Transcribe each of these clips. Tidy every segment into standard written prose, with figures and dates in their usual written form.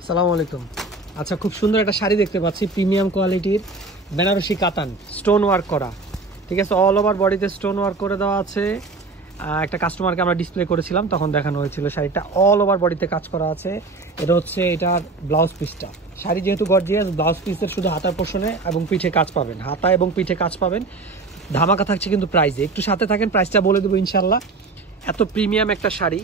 আসসালামু আলাইকুম। আচ্ছা, খুব সুন্দর একটা শাড়ি দেখতে পাচ্ছি, প্রিমিয়াম কোয়ালিটির বেনারসি কাতান, স্টোন ওয়ার্ক করা, ঠিক আছে, অল ওভার বডিতে স্টোন ওয়ার্ক করে দেওয়া আছে। একটা কাস্টমারকে আমরা ডিসপ্লে করেছিলাম, তখন দেখানো হয়েছিল শাড়িটা অল ওভার বডিতে কাজ করা আছে। এটা হচ্ছে এটার ব্লাউজ পিসটা। শাড়ি যেহেতু গর্জিয়াস, ব্লাউজ পিসের শুধু হাতার পোর্শনে এবং পিঠে কাজ পাবেন, হাতা এবং পিঠে কাজ পাবেন। ধামাকা থাকছে কিন্তু প্রাইসে, একটু সাথে থাকেন, প্রাইসটা বলে দেবো ইনশাল্লাহ। এত প্রিমিয়াম একটা শাড়ি,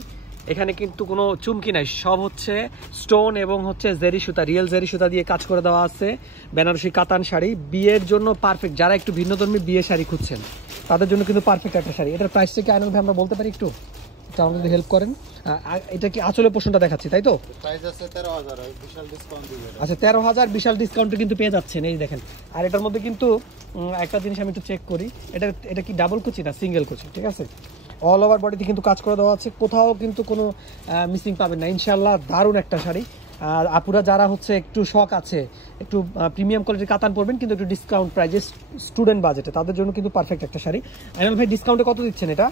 এখানে কিন্তু কোনো চুমকি নাই, সব হচ্ছে স্টোন এবং হচ্ছে জেরি সুতা, রিয়েল জেরি সুতা দিয়ে কাজ করে দেওয়া আছে। বেনারসি কাতান শাড়ি বিয়ের জন্য পারফেক্ট। যারা একটু ভিন্নধর্মী বিয়ে শাড়ি খুঁজছেন তাদের জন্য কিন্তু পারফেক্ট একটা শাড়ি। এটার প্রাইসটা কি আইনাল ভাই আমরা বলতে পারি একটু? এটা আমাদের যদি হেল্প করেন। এটা কি আঁচলের পোর্শনটা দেখাচ্ছি, তাই তো? প্রাইস আছে 13,000, বিশাল ডিসকাউন্ট দিবেন। আচ্ছা, 13,000 বিশাল ডিসকাউন্টে কিন্তু পেয়ে যাচ্ছেন। এই দেখেন, আর এটার মধ্যে কিন্তু একটা জিনিস আমি একটু চেক করি, এটা কি ডাবল কুচি না সিঙ্গেল কুচি? ঠিক আছে, অল ওভার বডিতে কিন্তু কাজ করে দেওয়া আছে, কোথাও কিন্তু কোনো মিসিং পাবেন না ইনশাল্লাহ। দারুণ একটা শাড়ি। আর আপুরা যারা হচ্ছে একটু শখ আছে, একটু প্রিমিয়াম কোয়ালিটির কাতান পরবেন কিন্তু একটু ডিসকাউন্ট প্রাইজে, স্টুডেন্ট বাজেটে, তাদের জন্য কিন্তু পারফেক্ট একটা শাড়ি। আইনাল ভাই, ডিসকাউন্টে কত দিচ্ছেন এটা?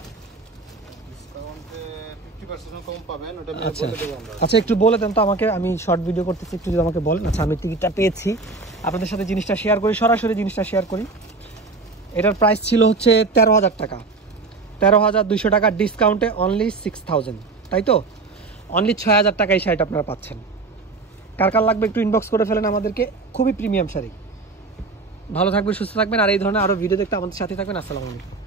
আচ্ছা, একটু বলে দেন তো আমাকে, আমি শর্ট ভিডিও করতেছি, একটু যদি আমাকে বলেন। আচ্ছা, আমি টিকিটটা পেয়েছি, আপনাদের সাথে জিনিসটা শেয়ার করি, সরাসরি জিনিসটা শেয়ার করি। এটার প্রাইস ছিল হচ্ছে 13,000 টাকা, 13,200 টাকা ডিসকাউন্টে অনলি 6,000, তাই তো? অনলি 6,000 টাকা এই শাড়িটা আপনারা পাচ্ছেন। কার কার লাগবে একটু ইনবক্স করে ফেলেন আমাদেরকে। খুবই প্রিমিয়াম শাড়ি। ভালো থাকবেন, সুস্থ থাকবেন, আর এই ধরনের আরও ভিডিও দেখতে আমাদের সাথে থাকবেন। আসসালামু আলাইকুম।